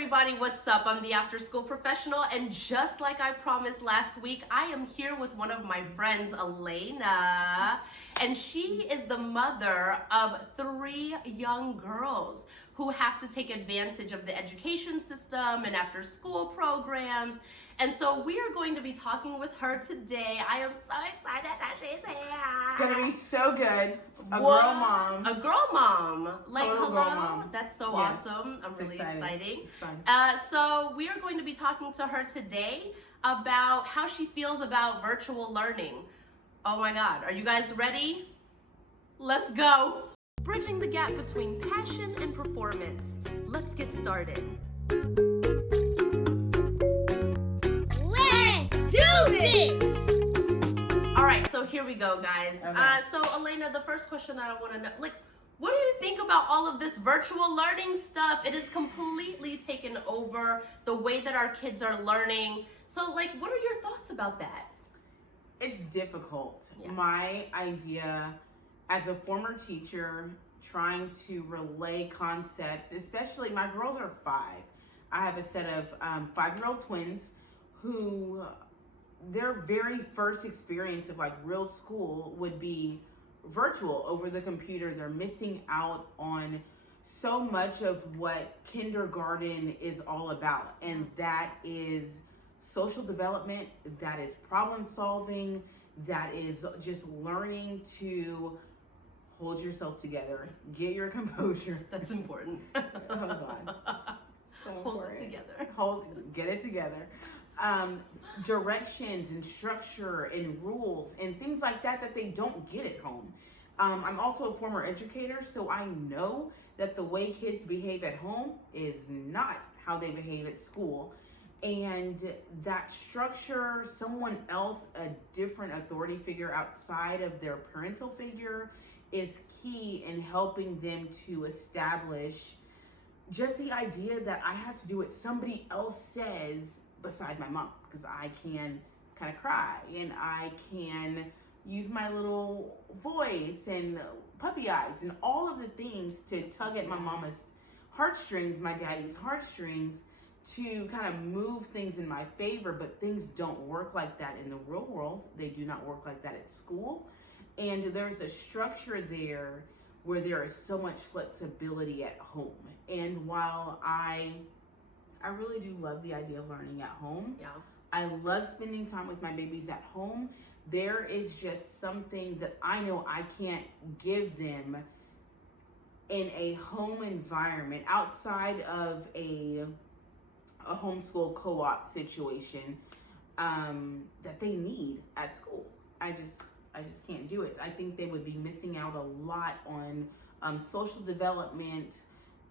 everybody, what's up? I'm the Afterschool professional, and just like I promised last week, I am here with one of my friends, Alaina, and she is the mother of 3 young girls who have to take advantage of the education system and after-school programs. And so we are going to be talking with her today. I am so excited that she's here. It's gonna be so good. Girl mom. A girl mom. Like, Total hello. girl mom. That's so Yes. awesome. I'm really exciting. It's fun. So we are going to be talking to her today about how she feels about virtual learning. Oh my God, are you guys ready? Let's go. Bridging the gap between passion and performance. Let's get started. Let's do this! All right, so here we go, guys. Okay. So Alaina, the first question that I want to know, what do you think about all of this virtual learning stuff? It has completely taken over the way that our kids are learning. So, what are your thoughts about that? It's difficult. Yeah. My idea as a former teacher trying to relay concepts, especially my girls are 5. I have a set of 5-year-old twins who their very first experience of real school would be virtual over the computer. They're missing out on so much of what kindergarten is all about, and that is social development, that is problem solving, that is just learning to hold yourself together, get your composure. That's important. Oh God. So Hold it together. Get it together. Directions and structure and rules and things like that they don't get at home. I'm also a former educator, so I know that the way kids behave at home is not how they behave at school. And that structure, someone else, a different authority figure outside of their parental figure, is key in helping them to establish just the idea that I have to do what somebody else says beside my mom, because I can kind of cry and I can use my little voice and puppy eyes and all of the things to tug at my mama's heartstrings, my daddy's heartstrings, to kind of move things in my favor. But things don't work like that in the real world. They do not work like that at school. And there's a structure there where there is so much flexibility at home. And while I really do love the idea of learning at home. Yeah. I love spending time with my babies at home. There is just something that I know I can't give them in a home environment outside of a homeschool co-op situation that they need at school. I just can't do it. I think they would be missing out a lot on social development,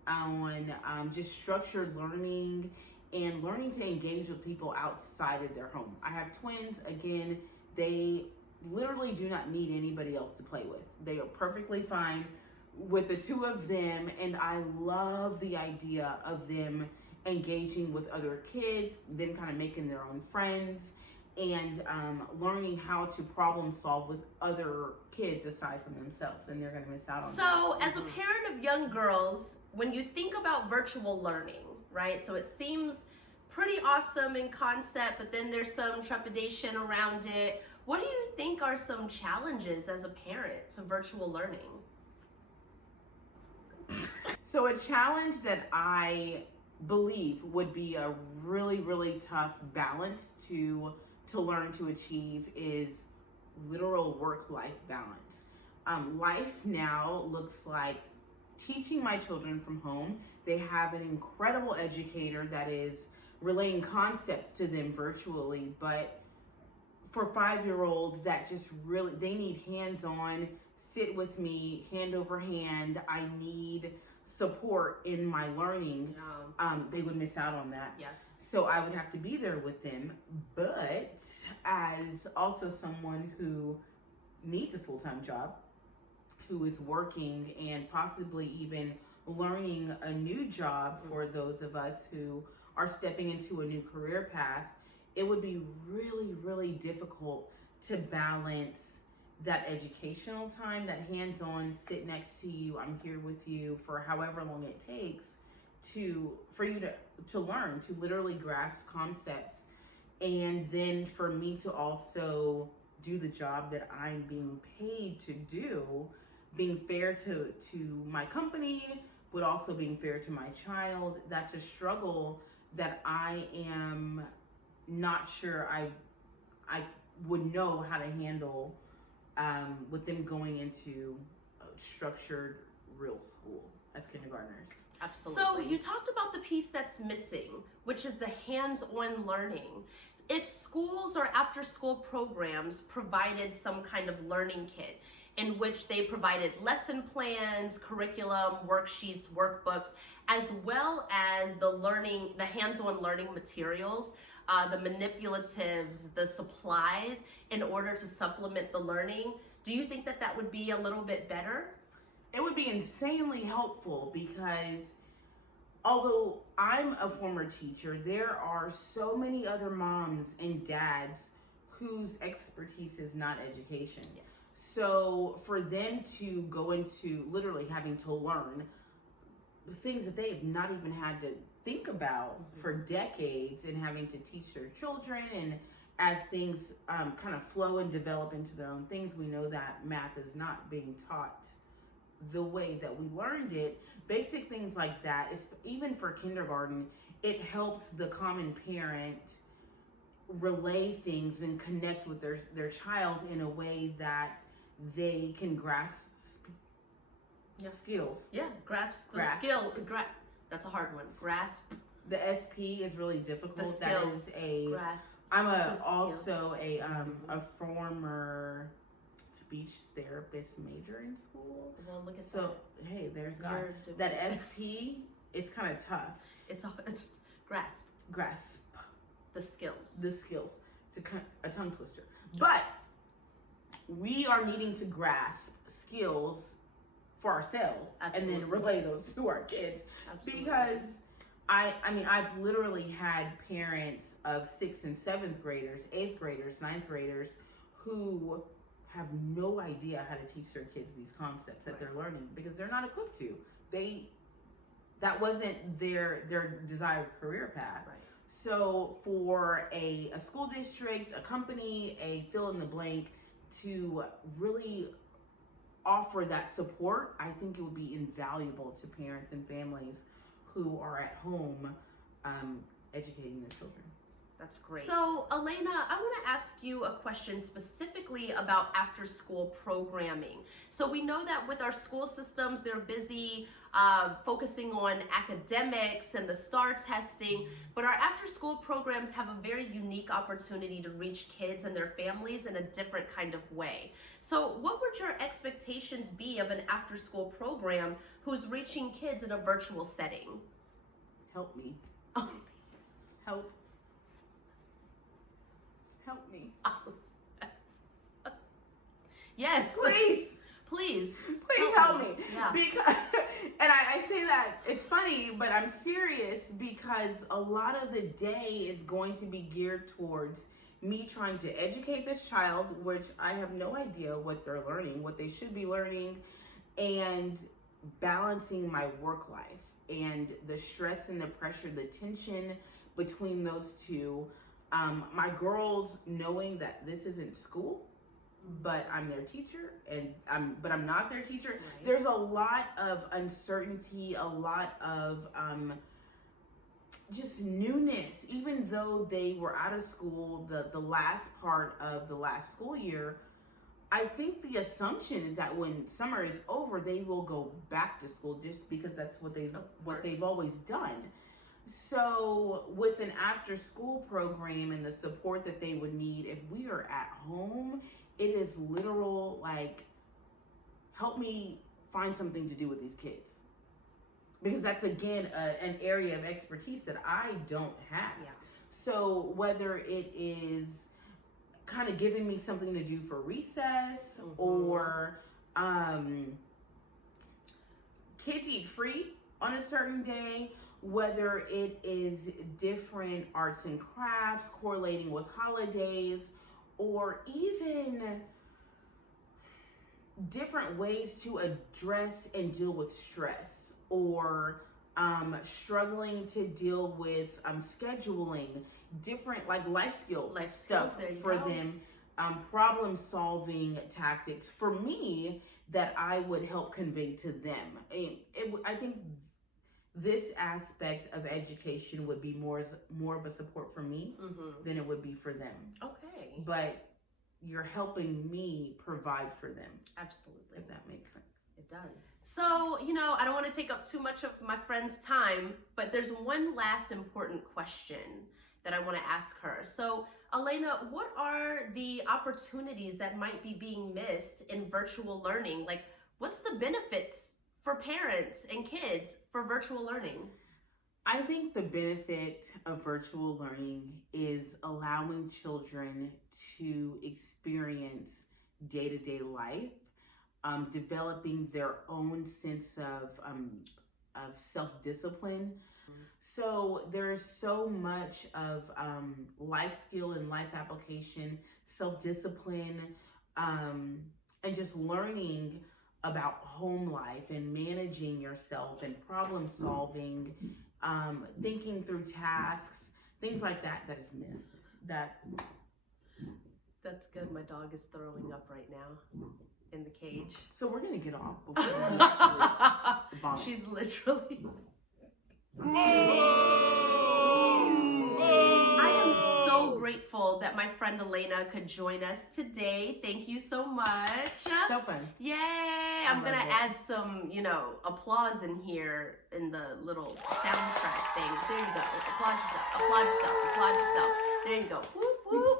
on just structured learning and learning to engage with people outside of their home. I have twins. Again, they literally do not need anybody else to play with. They are perfectly fine with the 2 of them, and I love the idea of them engaging with other kids, them kind of making their own friends, and learning how to problem solve with other kids aside from themselves, and they're going to miss out on that. So, as a parent of young girls, when you think about virtual learning, right? So it seems pretty awesome in concept, but then there's some trepidation around it. What do you think are some challenges as a parent to virtual learning? So a challenge that I believe would be a really, really tough balance to learn to achieve is literal work-life balance. Life now looks like teaching my children from home. They have an incredible educator that is relaying concepts to them virtually, but for 5-year-olds that just really, they need hands-on, sit with me, hand over hand. I need support in my learning. They would miss out on that. Yes. So I would have to be there with them. But as also someone who needs a full-time job, who is working and possibly even learning a new job for those of us who are stepping into a new career path, it would be really, really difficult to balance that educational time, that hands-on, sit next to you, I'm here with you for however long it takes, for you to learn, to literally grasp concepts, and then for me to also do the job that I'm being paid to do, being fair to my company, but also being fair to my child. That's a struggle that I am not sure I would know how to handle with them going into a structured real school as kindergartners. Absolutely. So you talked about the piece that's missing, which is the hands-on learning. If schools or after-school programs provided some kind of learning kit in which they provided lesson plans, curriculum, worksheets, workbooks, as well as the hands-on learning materials, the manipulatives, the supplies, in order to supplement the learning, do you think that would be a little bit better? It would be insanely helpful, because although I'm a former teacher, there are so many other moms and dads whose expertise is not education. Yes. So for them to go into literally having to learn the things that they have not even had to think about for decades, and having to teach their children, and as things kind of flow and develop into their own things, we know that math is not being taught the way that we learned it. Basic things like that, is even for kindergarten, it helps the common parent relay things and connect with their child in a way that they can grasp skills. Yeah, grasp the skill. That's a hard one. Grasp. The SP is really difficult. The skills. That is grasp. I'm also a former speech therapist major in school. Well, look at that. So hey, there's God. That SP is kind of tough. It's grasp. Grasp. The skills. The skills. It's a tongue twister. But we are needing to grasp skills for ourselves. Absolutely. And then relay those to our kids. Absolutely. Because I mean, I've literally had parents of 6th and 7th graders, 8th graders, 9th graders who have no idea how to teach their kids these concepts that they're learning, because they're not equipped to. That wasn't their desired career path. Right. So for a school district, a company, a fill in the blank, to really offer that support, I think it would be invaluable to parents and families who are at home educating their children. That's great. So, Alaina, I want to ask you a question specifically about after-school programming. So we know that with our school systems, they're busy focusing on academics and the STAR testing, but our after-school programs have a very unique opportunity to reach kids and their families in a different kind of way. So what would your expectations be of an after-school program who's reaching kids in a virtual setting? Help me. Help me. Yes. Please help me. Yeah. Because, and I say that, it's funny, but I'm serious, because a lot of the day is going to be geared towards me trying to educate this child, which I have no idea what they're learning, what they should be learning, and balancing my work life and the stress and the pressure, the tension between those two. My girls knowing that this isn't school, but I'm their teacher, but I'm not their teacher. Right. There's a lot of uncertainty, a lot of just newness. Even though they were out of school the last part of the last school year, I think the assumption is that when summer is over, they will go back to school, just because that's what they've always done. So with an after-school program and the support that they would need, if we are at home, it is literal, like, help me find something to do with these kids. Because that's, again, an area of expertise that I don't have. Yeah. So whether it is kind of giving me something to do for recess, or kids eat free on a certain day, whether it is different arts and crafts correlating with holidays, or even different ways to address and deal with stress, or struggling to deal with scheduling, different like life skills stuff for them, problem solving tactics for me that I would help convey to them. I think this aspect of education would be more of a support for me than it would be for them. Okay. But you're helping me provide for them. Absolutely. If that makes sense. It does. So, I don't want to take up too much of my friend's time, but there's one last important question that I want to ask her. So, Alaina, what are the opportunities that might be being missed in virtual learning? Like, what's the benefits for parents and kids for virtual learning? I think the benefit of virtual learning is allowing children to experience day-to-day life, developing their own sense of self-discipline. So there's so much of life skill and life application, self-discipline, and just learning about home life and managing yourself and problem solving, thinking through tasks, things like that is missed. That's good. My dog is throwing up right now in the cage. So we're gonna get off before we actually vomit. She's literally. I am so grateful that my friend Alaina could join us today. Thank you so much. So fun. Yay! I'm gonna add some, applause in here in the little soundtrack thing. There you go. Applaud yourself. Applaud yourself. Applaud yourself. There you go. Whoop, whoop.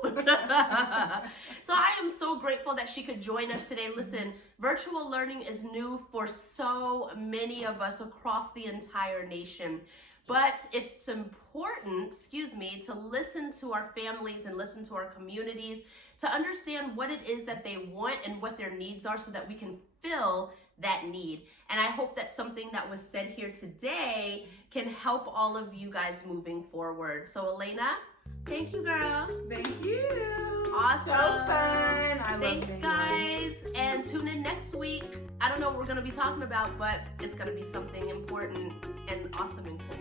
So I am so grateful that she could join us today. Listen, virtual learning is new for so many of us across the entire nation. But it's important, to listen to our families and listen to our communities to understand what it is that they want and what their needs are so that we can fill that need. And I hope that something that was said here today can help all of you guys moving forward. So Alaina, thank you, girl. Thank you. Awesome. So fun. Thanks, guys. And tune in next week. I don't know what we're going to be talking about, but it's going to be something important and awesome and cool.